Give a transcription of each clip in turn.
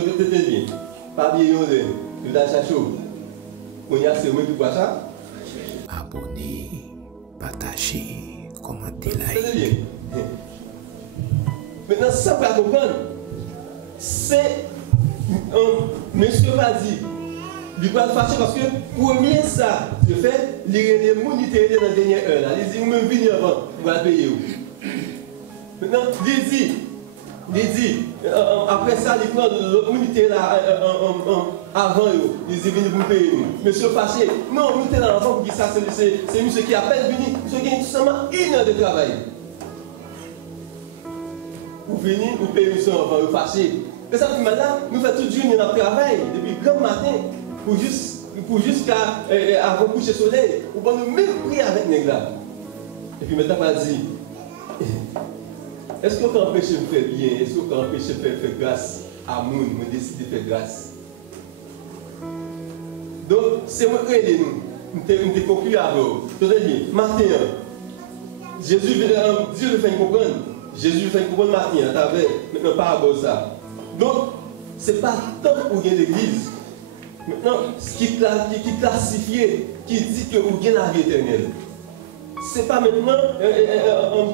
de bien. Pas bien, de l'achat chaud. On y a c'est moi qui bois ça. Abonnez, partagez, commentez, C'est like. bien. Maintenant, ça pour comprendre, c'est monsieur va dire, il va fâcher parce que premier ça, je fais, les gens qui étaient dans la dernière heure, là, ils disent, vous me venez avant, vous allez payer. Maintenant, il dit, après ça, les gens qui étaient là avant, ils disent, venez vous payer. Monsieur fâché, non, nous étions là avant pour dire ça, c'est monsieur qui appelle, monsieur qui a seulement 1 heure de travail. Vous venez, vous payez monsieur avant, vous fâchez. Et ça, maintenant, nous faisons toute journée notre travail, depuis grand matin, pour jusqu'à avant coucher soleil. Ou pour nous même prier avec les gars. Et puis maintenant, on va dire, est-ce qu'on peut empêcher de faire bien? Est-ce qu'on peut empêcher de faire grâce à nous? Nous décidons de faire grâce. Donc, c'est moi qui aide nous. Nous te conclure avec vous. Tenez bien, matin, Dieu le fait comprendre. Jésus fait comprendre matin, à travers maintenant parabole ça. Donc, ce n'est pas tant pour gagner l'église. Maintenant, ce qui est classifié, qui dit que vous gagnez la vie éternelle. Ce n'est pas maintenant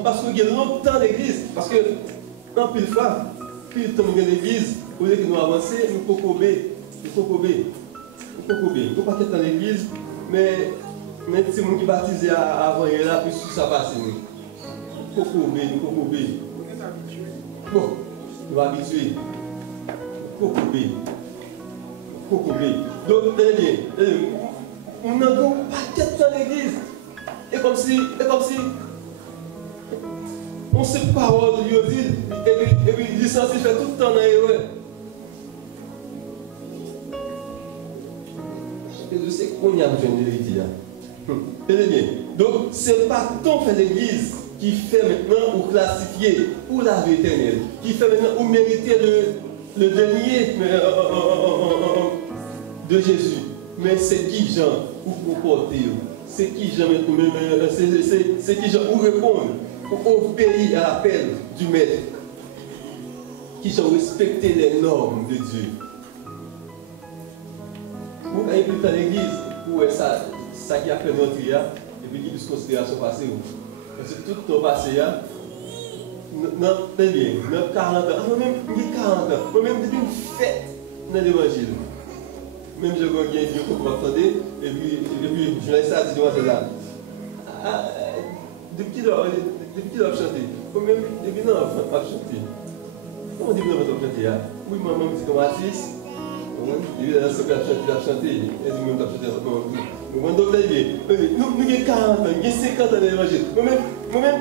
parce que vous gagnez longtemps l'église. Parce que, en pile fois, plus le temps de l'église, au lieu que nous avançons, nous pouvons cober. Nous pouvons pas être dans l'église, mais si nous qui baptisés avant, il y a là, puis ça passe. Nous pouvons cober. Bon, nous sommes habitués. Donc, on n'a pas tête dans l'église. Et comme si on sait parole, il dit, et puis il est censé faire tout le temps dans l'erreur. Et je sais qu'on y a besoin de l'église. Tenez bien. Donc, ce n'est pas ton fait l'église qui fait maintenant ou classifier pour la vie éternelle, qui fait maintenant ou mériter le dernier de Jésus. Mais c'est qui Jean ou pour porter, c'est qui Jean c'est qui Jean ou répondre, pour obéir à l'appel du maître, qui Jean respecter les normes de Dieu. Vous avez plus dans l'église, pour ça qui a fait notre vie, et puis qui puisse considérer son passé. Parce que tout ton passé, non, très bien, 40 ans, moi-même, j'ai 40 ans, moi-même, depuis une fête dans l'évangile. Même je gagne Dieu pour m'entendre, et puis je laisse ça dire moi c'est là. Depuis qu'il a chanté, moi-même, depuis non, il a chanté. Comment dit que vous avez chanté? Oui, maman me dit comme artiste. Il a chanté, et dit que vous avez chanté. Nous avons 40 ans, nous avons 50 ans dans l'évangile. Moi-même,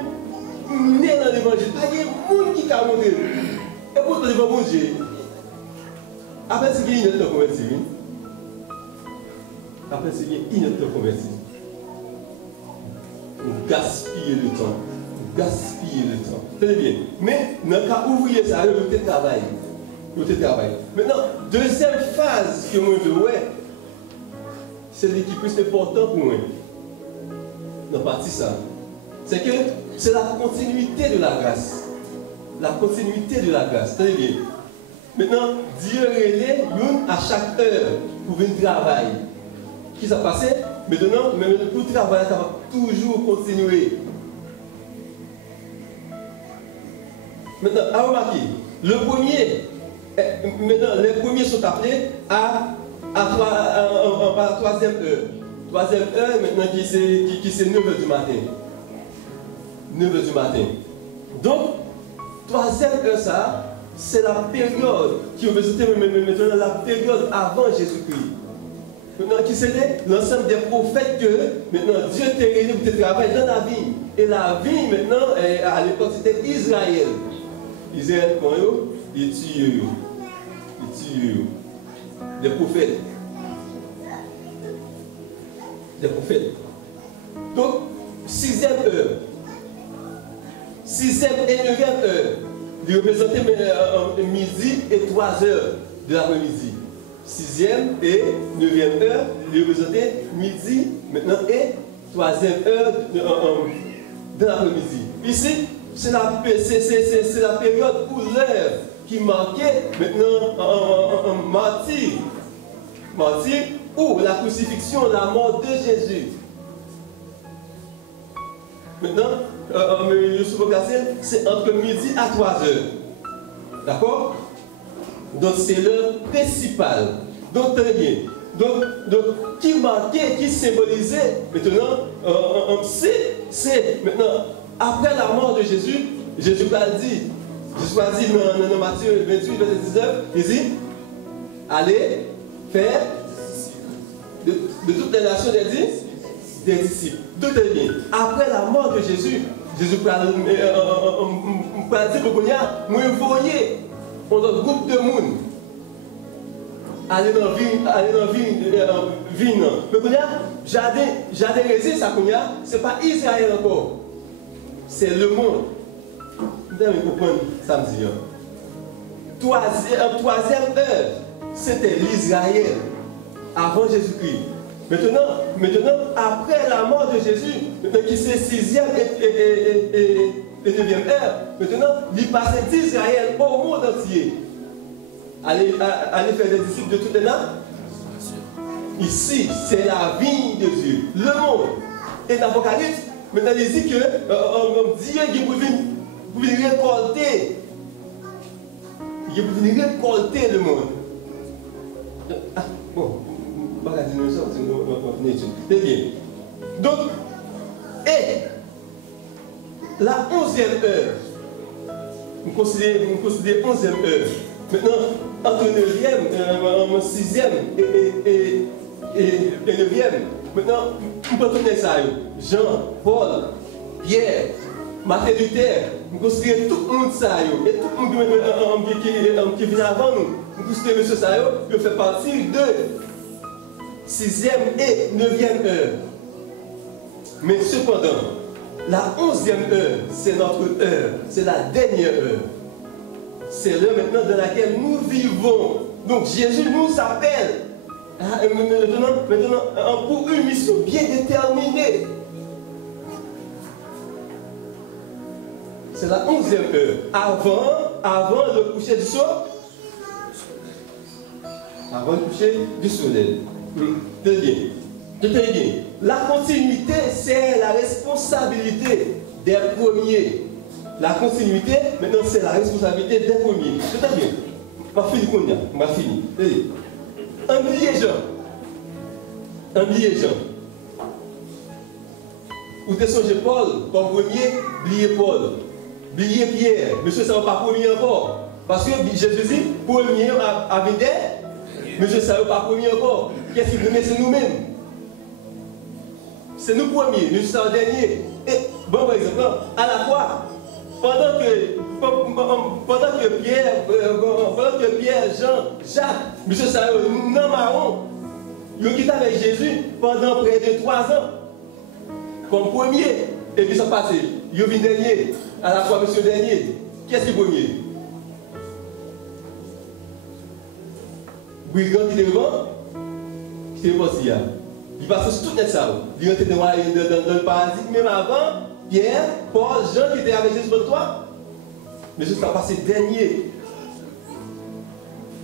né dans l'évangile, il y a des gens qui ont monté. Et pourtant, il va bon Dieu. Après, c'est qu'il y a une autre convertie. Après, c'est qu'il y a une autre convertie. Vous gaspillez le temps. Vous gaspillez le temps. Très bien. Mais, dans le cas où vous voyez ça, vous travaillez. Maintenant, deuxième phase que moi je vois, c'est ce qui est plus important pour moi. Dans la partie ça. C'est que c'est la continuité de la grâce. La continuité de la grâce. Très bien. Maintenant, Dieu relève à chaque heure pour venir travailler. Qui s'est passé? Maintenant, pour le travail, ça va toujours continuer. Maintenant, à remarquer, les premiers sont appelés à la troisième heure. Troisième heure, maintenant, qui c'est 9h du matin. 9h du matin. Donc, troisième heure, ça, c'est la période qui est maintenant la période avant Jésus-Christ. Maintenant, qui c'était l'ensemble des prophètes que maintenant Dieu t'a réuni pour te travailler dans la vie. Et la vie, maintenant, à l'époque, c'était Israël. Israël, comment il tue. Les prophètes. Donc, 6e heure. 6e et 9e heure. Il représentait midi et 3 heures de l'après-midi. 6e et 9e heure, il représentait midi maintenant et 3e heure de l'après-midi. Ici, c'est la période où l'heure qui marquait maintenant martyr ou la crucifixion, la mort de Jésus. Maintenant, le sous-placé, c'est entre midi à 3 heures. D'accord? Donc c'est l'heure principale. Donc très bien. Donc qui marquait, qui symbolisait, maintenant, c'est maintenant, après la mort de Jésus, Jésus a dit dans Matthieu 28, verset 19, il dit, allez faire de toutes les nations des disciples. Donc très bien. Après la mort de Jésus, Jésus a dit, moi voyez notre groupe de monde aller dans la vie. Mais jardin résiste, ça ce n'est pas Israël encore. C'est le monde. Vous devez comprendre samedi. Troisième heure, c'était l'Israël avant Jésus-Christ. Maintenant, après la mort de Jésus, qui c'est 6e et 9e heure, maintenant, il passait d'Israël au monde entier. Allez faire des disciples de toutes les nations. Ici, c'est la vie de Dieu, le monde. Et l'Apocalypse, maintenant, il dit que Dieu qui peut venir récolter. Il peut venir récolter le monde. Ah, bon, on va dire ça, on va finir. Très bien. Donc, et la 11e heure, vous considérez 11e heure. Maintenant, entre 9e, 6e et 9e, maintenant, vous pouvez tourner ça. Jean, Paul, Pierre, Martin Luther, vous considérez tout le monde ça. Et tout le monde qui vient avant nous, vous considérez M. Sayo, il fait partie de 6e et 9e heure. Mais cependant, la 11e heure, c'est notre heure, c'est la dernière heure. C'est l'heure maintenant dans laquelle nous vivons. Donc Jésus nous appelle maintenant pour une mission bien déterminée. C'est la 11e heure. Avant le coucher du soir. Avant le coucher du soleil. Très bien. Très bien. La continuité, c'est la responsabilité des premiers. La continuité, maintenant, c'est la responsabilité des premiers. C'est-à-dire, on va finir. On va finir. Un billet Jean. Où te songe Paul, comme premier, billet Paul. Billet Pierre. Monsieur, ça ne va pas premier encore. Parce que Jésus dit, premier à Védère. Monsieur, ça ne va pas premier encore. Qu'est-ce qu'il veut? C'est nous-mêmes. C'est nous premiers. Monsieur, ça va dernier. Et, bon, par exemple, à la fois, pendant que Pierre, Jean, Jacques, M. Sayo, non marron, ils ont quitté avec Jésus pendant près de 3 ans. Comme premier, et puis ça passe. Ils ont vu dernier, à la fois monsieur dernier. Qui est-ce qui est premier? Brigand qui est devant, qui est devant. Il passe sur tout ça. Il était dans le paradis, même avant. Pierre, Paul, Jean qui étaient avec Jésus pour toi, mais Jésus a passé dernier.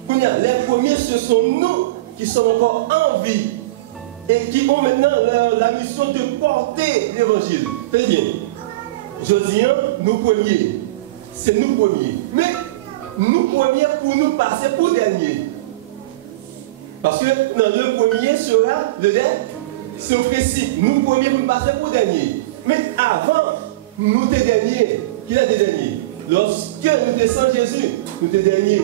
Les premiers, ce sont nous qui sommes encore en vie et qui ont maintenant la mission de porter l'évangile. Très bien. Je dis, nous premiers. C'est nous premiers. Mais nous premiers pour nous passer pour dernier. Parce que dans le premier sera le dernier. C'est au principe. Nous premiers pour nous passer pour dernier. Mais avant, nous étions derniers. Qui est le dernier? Lorsque nous descendons Jésus, nous étions derniers.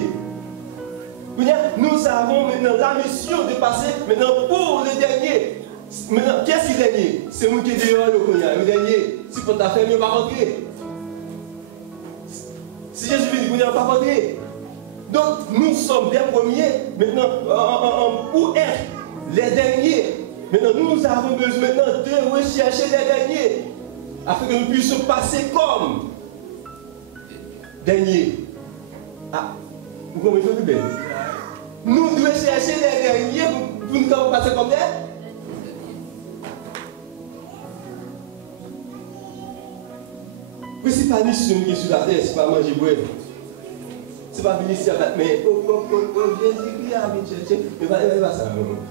Nous avons maintenant la mission de passer maintenant pour le dernier. Maintenant, qui est le dernier? C'est moi qui est dehors, le dernier. Si pour ta famille, on va rentrer. Si Jésus dit, on ne va pas rentrer. Donc, nous sommes les premiers maintenant pour être les derniers. Maintenant, nous avons besoin maintenant de rechercher les derniers afin que nous puissions passer comme derniers. Ah, vous comprenez bien? Nous devons chercher les derniers pour nous passer comme des. Principale mission qui est sur la terre, c'est pas manger boire. c'est pas venir ici à battre, mais Jésus-Christ a mis chercher, mais pas ça.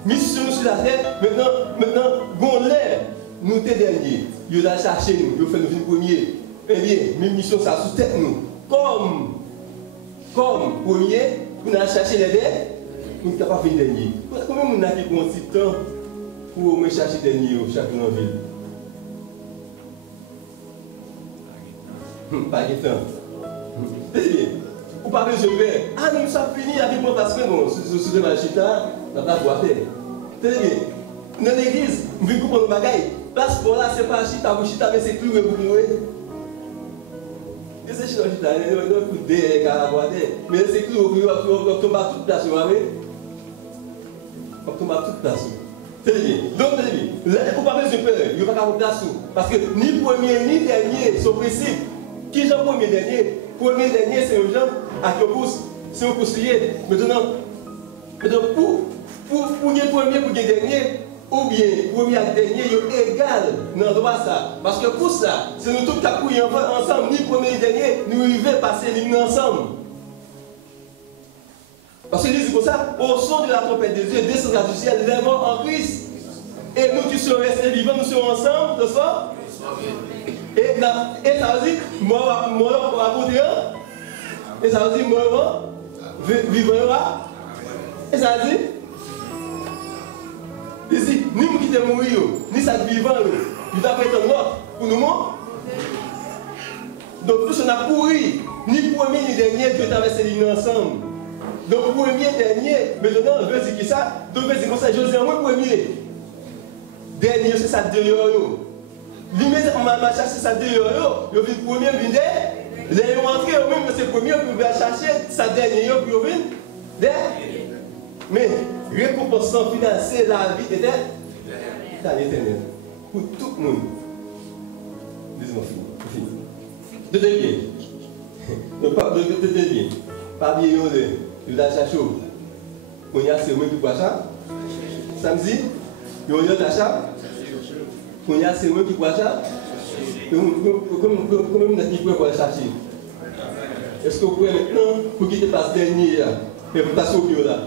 Mission sur la terre, maintenant, gon l'air, nous t'es dernier, il a cherché nous, il fait nous venir premier. Eh bien, même mission ça sous tête nous. Comme premier, nous avons cherché les derniers, nous ne sommes pas venus dernier. Combien de gens ont un petit temps pour me chercher dernier chaque dans la ville? Pas de temps. C'est bien. Ou pas besoin de faire. Ah, nous sommes finis avec mon parce que bon, sur le machita, on n'a pas droit à faire. C'est bien. Dans l'église, nous venons comprendre nos bagailles. Passeport là, c'est pas chita pour chita, mais c'est cloué pour clouer. Et c'est chita, il y a un coup de caraboité. Mais c'est cloué, on tombe à toute place, vous voyez? On tombe à toute place. C'est bien. Donc, c'est bien. Il ne faut pas besoin de faire. Il n'y a pas de place. Parce que ni premier ni dernier, son principe. Qui est le premier dernier? Premier dernier, c'est un gens à qui on pousse. C'est un conseiller. Maintenant, pour gagner premier, pour gagner dernier, ou bien premier et dernier, ils sont égaux dans le droit ça. Parce que pour ça, c'est nous tous qui couillons ensemble, ni premier ni dernier, nous arrivons à passer l'hymne ensemble. Parce qu'il dit comme ça, au son de la trompette de Dieu, descendra du ciel, les morts en Christ. Et nous qui sommes restés vivants, nous serons ensemble, de ça. Et ça veut dire, mort pour aboutir. Et ça veut dire, mort, vivant. Et ça veut dire, ici, ni nous qui sommes morts, ni ça vivant, nous avons été morts pour nous morts. Donc, tous on a couru, ni premier ni dernier, Dieu traversé l'île ensemble. Donc, premier, dernier, maintenant, on veut dire qui ça? Donc, on veut dire comme ça, José, moi, premier. Dernier, c'est ça, dehors. L'immédiat, on m'a cherché ça dehors. Il y a le premier, il vient les gens rentrés, même que c'est le premier, on va chercher ça dernier, puis on vient derrière. Mais, récompense financière, la vie éternelle. Pour tout le monde. Dis-moi, fini. De bien. De bien. Pas bien, il a cherché. On y a c'est moi qui bois ça. Samedi, il y a l'achat. On y a c'est moi qui bois ça. Comment on a dit pour chercher? Est-ce que vous pouvez maintenant, pour quitter passe dernier, mais vous passez au bureau là?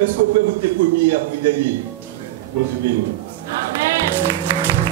Est-ce que vous pouvez vous premier pour le dernier? Bonjour, béni. Amen.